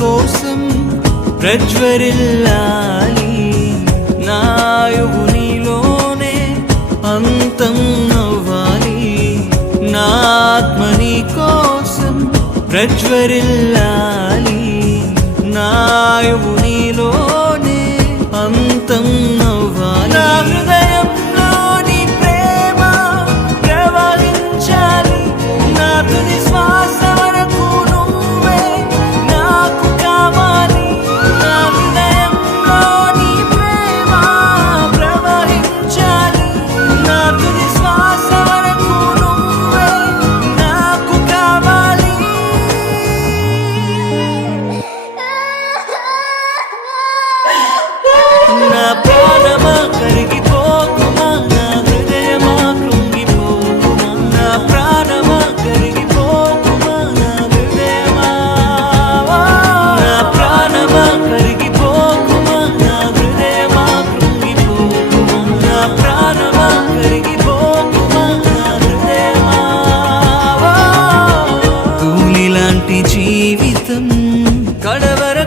కోసం ప్రజ్వరిల్లాలి. నాయువు నీలోనే అంతం అవ్వాలి. నా ఆత్మ నీ కోసం ప్రజ్వరిల్లాలి. నాయువు నీలోనే అంతం అవ్వాలి. నా హృదయంలో నీ ప్రేమ ప్రవహించాలి. నా తుది శ్వాస వరకు నువ్వే నాకు కావాలి. నా హృదయంలో నీ ప్రేమ ప్రవహించాలి. నా తుది శ్వాస వరకు నువ్వే నాకు కావాలి. నా ప్రాణమా కరిగిపోకుమా, నా హృదయమా కృంగిపోకుమా. నా ప్రాణమా కరిగిపోకుమా, నా హృదయమా. నా ప్రాణమా కరిగిపోకుమా, నా హృదయమా కృంగిపోకుమా. నా ప్రాణమా కరిగిపోకుమా, నా హృదయమా. ధూళి లాంటి జీవితం కడవర